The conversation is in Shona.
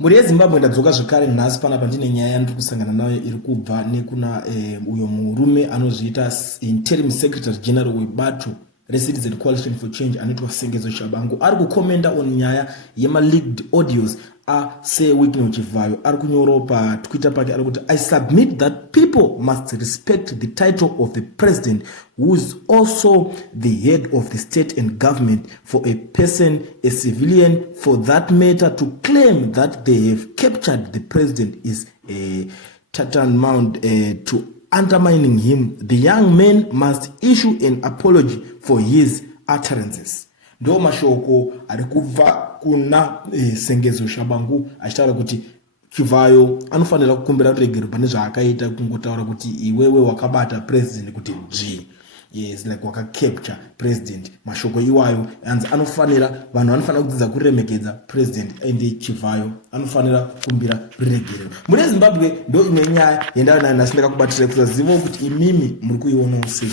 Muri yeZimbabwe ndadzoka zvekare nhasi panapa ndine nyaya yandiri kusangana nayo iri kubva nekuna uyo murume anozviita interim secretary general webato reCitizen Coalition for Change anoitwa Sengezo Shabangu ari kukomenda on nyaya yema-leaked audios aSeWicknell Chivayo. Ari kunyora paTwitter pake ari kuti I submit that people must respect the title of the president who is also the head of the state and government. For a person, a civilian for that matter, to claim that they have captured the president is a tantamount to undermining him. The young man must issue an apology for his utterances. Ndo mashoko ari kubva kuna Sengezo Shabangu achitaura kuti Chivayo anofanira kukumbira kuregerwa pane zvaakaita kungotaura kuti iwewe wakabata president kuti yes, like waka capture president. Mashoko iwayo anzi anofanira vanhu vanofanira kudzidza kuremekedza president ende Chivayo anofanira kukumbira kuregerwa. Muri Zimbabwe ndo imwe nyaya yendanayo nasindaka kubatira kuziva kuti imimi muri kuiona sei.